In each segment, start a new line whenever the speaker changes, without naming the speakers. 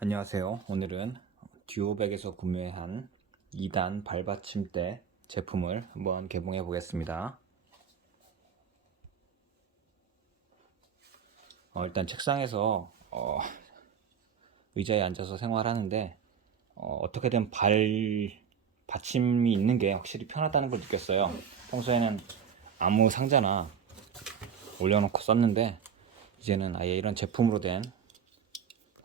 안녕하세요. 오늘은 듀오백에서 구매한 2단 발받침대 제품을 한번 개봉해 보겠습니다. 어, 일단 책상에서 어, 의자에 앉아서 생활하는데 어, 떻게든 발 받침이 있는 게 확실히 편하다는 걸 느꼈어요. 평소에는 아무 상자나 올려놓고 썼는데 이제는 아예 이런 제품으로 된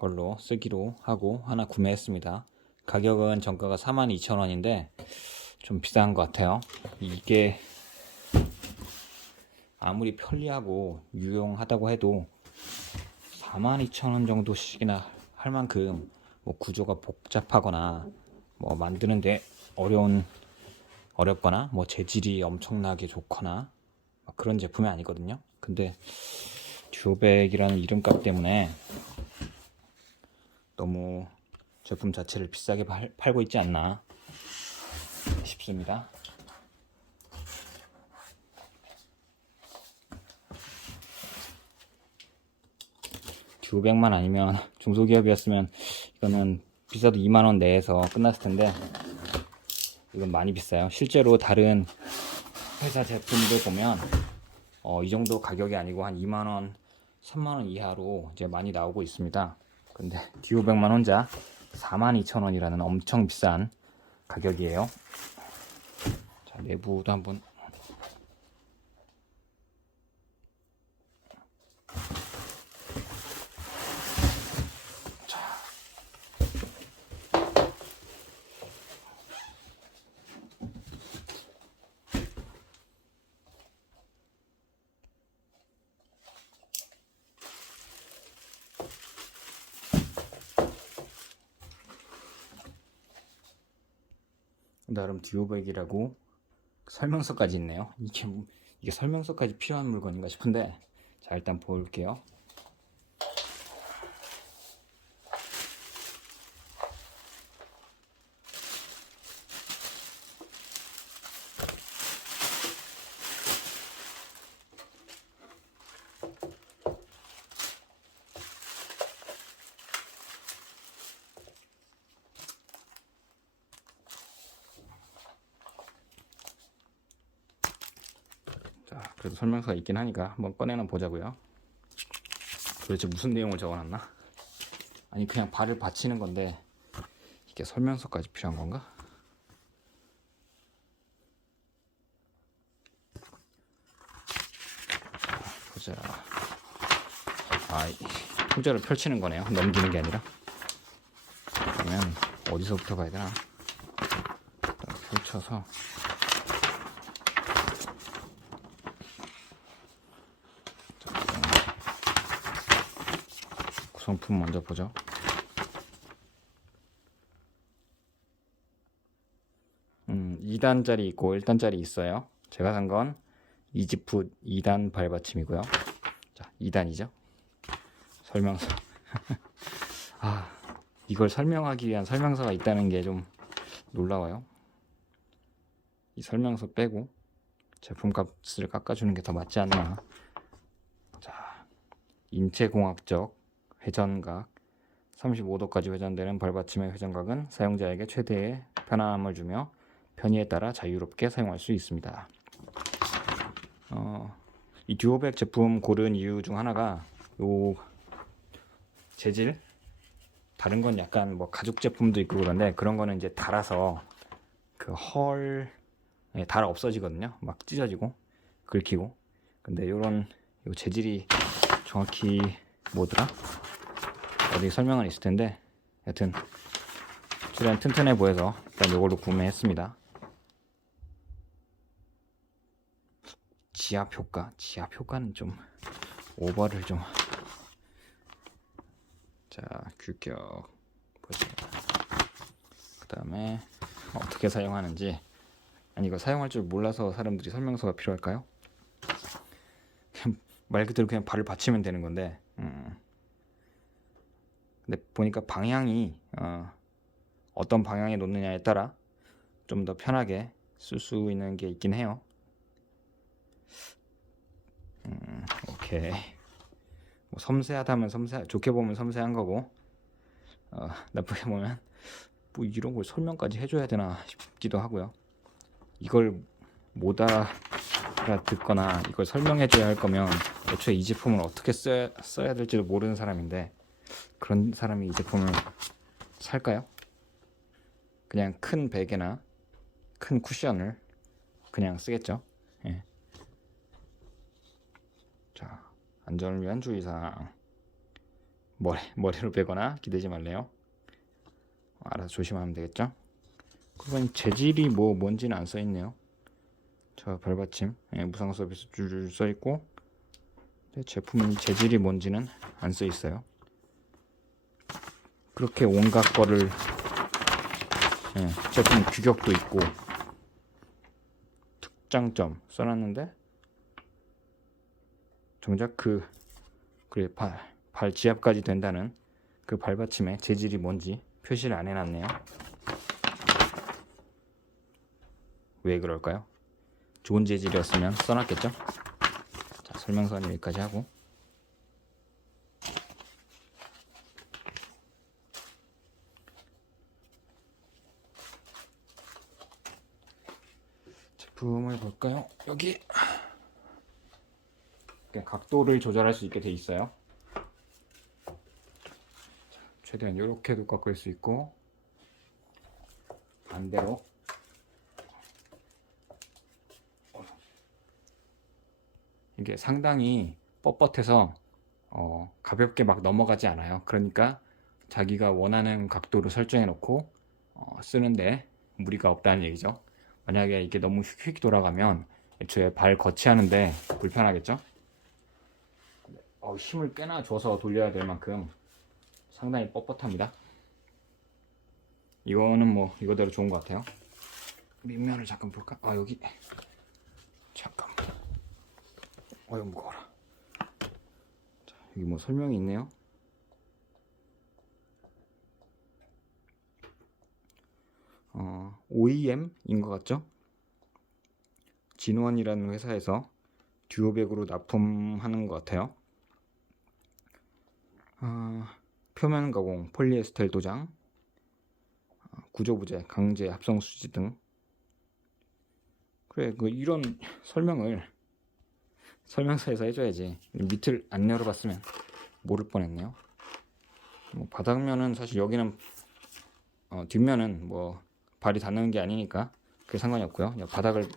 걸로 쓰기로 하고 하나 구매했습니다. 가격은 정가가 42,000원인데 좀 비싼 것 같아요. 이게 아무리 편리하고 유용하다고 해도 42,000원 정도씩이나 할 만큼 뭐 구조가 복잡하거나 뭐 만드는데 어려운 어렵거나 뭐 재질이 엄청나게 좋거나 막 그런 제품이 아니거든요. 근데 듀오백이라는 이름값 때문에 너무 제품 자체를 비싸게 팔, 팔고 있지 않나 싶습니다. 듀오백만 아니면 중소기업이었으면 이거는 비싸도 2만원 내에서 끝났을 텐데 이건 많이 비싸요. 실제로 다른 회사 제품들 보면 어, 이 정도 가격이 아니고 한 2만원, 3만원 이하로 이제 많이 나오고 있습니다. 근데 듀오백만 혼자 42,000원이라는 엄청 비싼 가격이에요. 자, 내부도 한번 나름 듀오백이라고 설명서까지 있네요. 이게 뭐- 이게 설명서까지 필요한 물건인가 싶은데 자 일단 볼게요. 자 그래도 설명서가 있긴 하니까 한번 꺼내나 보자고요. 도대체 무슨 내용을 적어놨나? 아니 그냥 발을 받치는 건데 이게 설명서까지 필요한 건가? 보자. 아, 이 풍자를 펼치는 거네요. 넘기는 게 아니라. 그러면 어디서부터 봐야 되나? 펼쳐서 구성품 먼저 보죠. 음, 2단짜리 있고 1단짜리 있어요. 제가 산 건 이지풋 2단 발받침이고요. 자, 2단이죠. 설명서. 아, 이걸 설명하기 위한 설명서가 있다는 게 좀 놀라워요. 이 설명서 빼고 제품값을 깎아주는 게 더 맞지 않나. 자, 인체공학적 회전각 35도까지 회전되는 발받침의 회전각은 사용자에게 최대의 편안함을 주며 편의에 따라 자유롭게 사용할 수 있습니다. 어, 이 듀오백 제품 고른 이유 중 하나가 요 재질 다른 건 약간 뭐 가죽 제품도 있고 그런데 그런 거는 이제 달아서 그헐 예, 달아 없어지거든요. 막 찢어지고 긁히고. 근데 요런 요 재질이 정확히 뭐더라? 어디 설명은 있을 텐데 여튼 최대한 튼튼해 보여서 일단 이걸로 구매했습니다. 지압 효과, 지압 효과는 좀 오버를 좀. 자, 규격 보세요. 그 다음에 어떻게 사용하는지. 아니 이거 사용할 줄 몰라서 사람들이 설명서가 필요할까요? 말 그대로 그냥 발을 받치면 되는 건데. 음. 근데 보니까 방향이 어, 어떤 방향에 놓느냐에 따라 좀 더 편하게 쓸 수 있는 게 있긴 해요. 음, 오케이. 뭐 섬세하다면 섬세, 좋게 보면 섬세한 거고 어, 나쁘게 보면 뭐 이런 걸 설명까지 해줘야 되나 싶기도 하고요. 이걸 못 알아듣거나 이걸 설명해줘야 할 거면 애초에 이 제품을 어떻게 써야, 써야 될지도 모르는 사람인데 그런 사람이 이 제품을 살까요? 그냥 큰 베개나 큰 쿠션을 그냥 쓰겠죠. 예. 자, 안전을 위한 주의사항. 머리, 머리로 베거나 기대지 말래요. 알아서 조심하면 되겠죠. 그건 재질이 뭐 뭔지는 안 써있네요. 저 별받침 예, 무상 서비스 줄 써있고 근데 제품 재질이 뭔지는 안 써있어요. 그렇게 온갖 거를 예, 제품 규격도 있고 특장점 써놨는데 정작 그 그래 발, 발 지압까지 된다는 그 발받침의 재질이 뭔지 표시를 안 해놨네요. 왜 그럴까요? 좋은 재질이었으면 써놨겠죠? 자, 설명서는 여기까지 하고 제품을 볼까요? 여기 각도를 조절할 수 있게 돼 있어요. 최대한 이렇게도 꺾을 수 있고 반대로 이게 상당히 뻣뻣해서 어, 가볍게 막 넘어가지 않아요. 그러니까 자기가 원하는 각도로 설정해 놓고 어, 쓰는데 무리가 없다는 얘기죠. 만약에 이게 너무 휙휙 돌아가면 애초에 발 거치하는데 불편하겠죠? 어, 힘을 꽤나 줘서 돌려야 될 만큼 상당히 뻣뻣합니다. 이거는 뭐 이거대로 좋은 것 같아요. 밑면을 잠깐 볼까? 아 여기 잠깐. 어여 무거워라. 자, 여기 뭐 설명이 있네요. 어, OEM인 것 같죠? 진원이라는 회사에서 듀오백으로 납품하는 것 같아요. 아, 표면 가공, 폴리에스텔 도장, 아, 구조 부재, 강제 합성 수지 등. 그래, 그 이런 설명을 설명서에서 해줘야지. 밑을 안 열어봤으면 모를 뻔했네요. 뭐 바닥면은 사실 여기는 어, 뒷면은 뭐 발이 닿는 게 아니니까 그게 상관이 없고요. 바닥을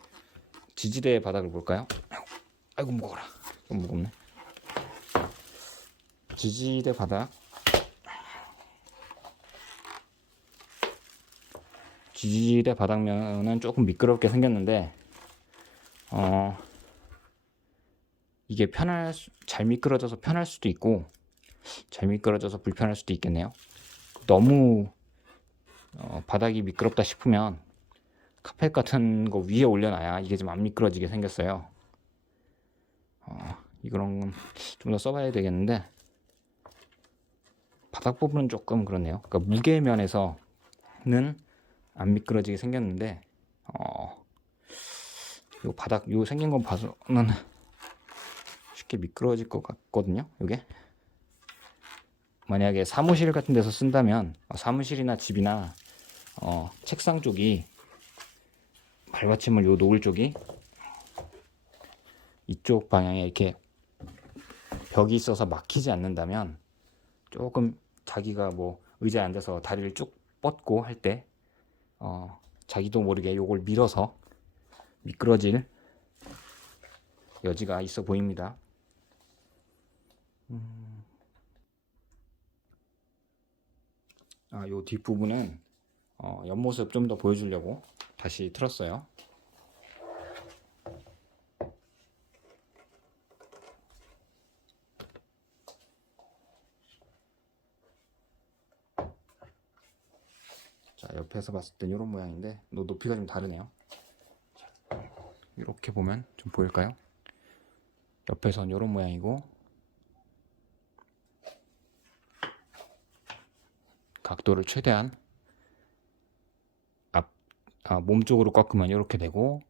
지지대 바닥을 볼까요? 아이고 무거워라. 좀 무겁네. 지지대 바닥 지지대 바닥면은 조금 미끄럽게 생겼는데 어 이게 편할 수- 잘 미끄러져서 편할 수도 있고 잘 미끄러져서 불편할 수도 있겠네요. 너무 어, 바닥이 미끄럽다 싶으면 카펫 같은 거 위에 올려놔야 이게 좀 안 미끄러지게 생겼어요. 어, 이런 좀 더 써봐야 되겠는데 바닥 부분은 조금 그렇네요. 그러니까 무게 면에서는 안 미끄러지게 생겼는데 어, 요 바닥 요 생긴 거 봐서는 쉽게 미끄러질 것 같거든요. 이게 만약에 사무실 같은 데서 쓴다면 어, 사무실이나 집이나 어, 책상 쪽이 발받침을 요 노을 쪽이 이쪽 방향에 이렇게 벽이 있어서 막히지 않는다면 조금 자기가 뭐 의자에 앉아서 다리를 쭉 뻗고 할때 어, 자기도 모르게 요걸 밀어서 미끄러질 여지가 있어 보입니다. 음. 아, 요 뒷부분은 어, 옆모습 좀 더 보여주려고 다시 틀었어요. 자, 옆에서 봤을 땐 이런 모양인데, 너 높이가 좀 다르네요. 이렇게 보면 좀 보일까요? 옆에선 이런 모양이고, 각도를 최대한 앞, 아, 몸 쪽으로 꺾으면 이렇게 되고,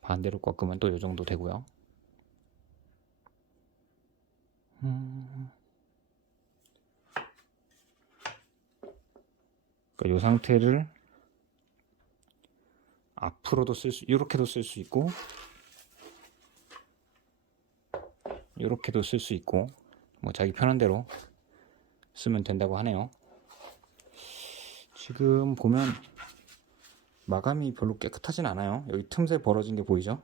반대로 꺾으면 또 이 정도 되고요. 음. 그러니까 이 상태를 앞으로도 쓸 수, 이렇게도 쓸 수 있고, 이렇게도 쓸 수 있고, 뭐 자기 편한 대로 쓰면 된다고 하네요. 지금 보면 마감이 별로 깨끗하진 않아요. 여기 틈새 벌어진 게 보이죠?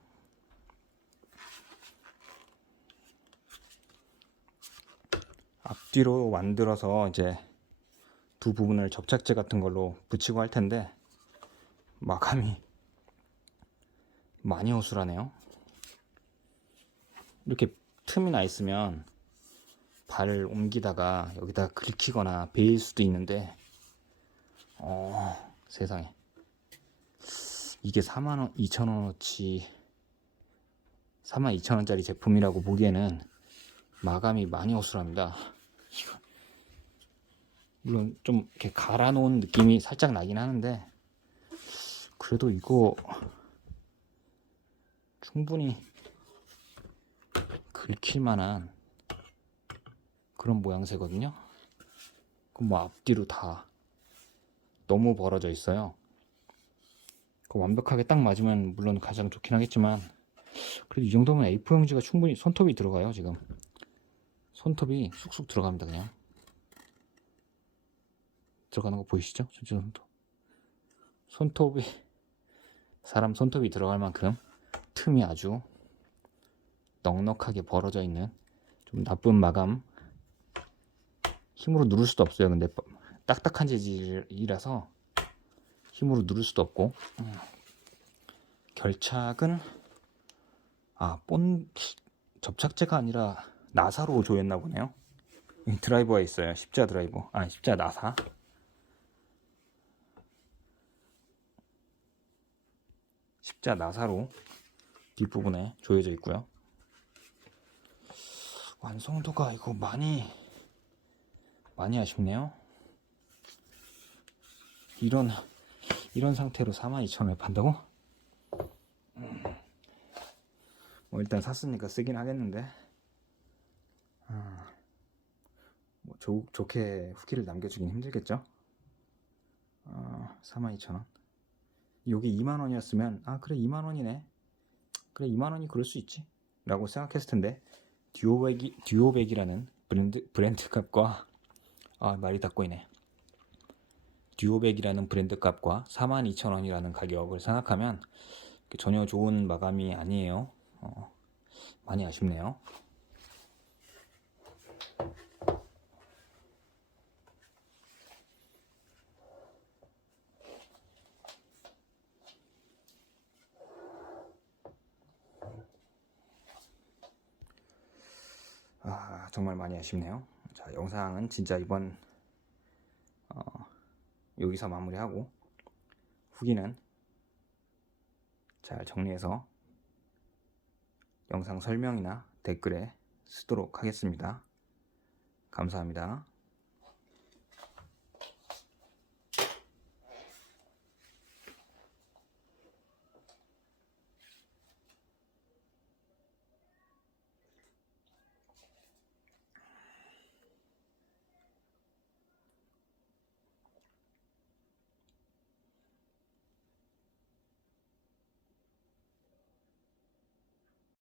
앞뒤로 만들어서 이제 두 부분을 접착제 같은 걸로 붙이고 할 텐데 마감이 많이 허술하네요. 이렇게 틈이 나 있으면 발을 옮기다가 여기다 긁히거나 베일 수도 있는데 어 세상에. 이게 4만원 2천원어치 4만 2천원짜리 제품이라고 보기에는 마감이 많이 이거. 물론 좀 이렇게 갈아 놓은 느낌이 살짝 나긴 하는데 그래도 이거 충분히 긁힐 만한 그런 모양새거든요. 그럼 뭐 앞뒤로 다 너무 벌어져 있어요. 그 완벽하게 딱 맞으면 물론 가장 좋긴 하겠지만 그래도 이 정도면 A4 용지가 충분히 손톱이 들어가요 지금 손톱이 쑥쑥 들어갑니다 그냥 들어가는 거 보이시죠? 전체 손톱 손톱이 사람 손톱이 들어갈 만큼 틈이 아주 넉넉하게 벌어져 있는 좀 나쁜 마감 힘으로 누를 수도 없어요. 근데 딱딱한 재질이라서 힘으로 누를 수도 없고. 음. 결착은 아 본 접착제가 아니라 나사로 조였나 보네요. 드라이버가 있어요. 십자 드라이버. 아 십자 나사. 십자 나사로 뒷부분에 조여져 있고요. 완성도가 이거 많이 많이 아쉽네요. 이런 이런 상태로 42,000원에 판다고? 음. 뭐 일단 샀으니까 쓰긴 하겠는데 아, 뭐 좋, 좋게 후기를 남겨주긴 힘들겠죠? 아, 42,000원 요게 2만원이었으면 아 그래 2만원이네 그래 2만원이 그럴 수 있지 라고 생각했을 텐데 듀오백이, 듀오백이라는 브랜드, 브랜드 값과 아 말이 다 꼬이네. 듀오백이라는 브랜드 값과 42,000원이라는 가격을 생각하면 전혀 좋은 마감이 아니에요. 어, 많이 아쉽네요. 아, 정말 많이 아쉽네요. 자, 영상은 진짜 이번 어, 여기서 마무리하고 후기는 잘 정리해서 영상 설명이나 댓글에 쓰도록 하겠습니다. 감사합니다.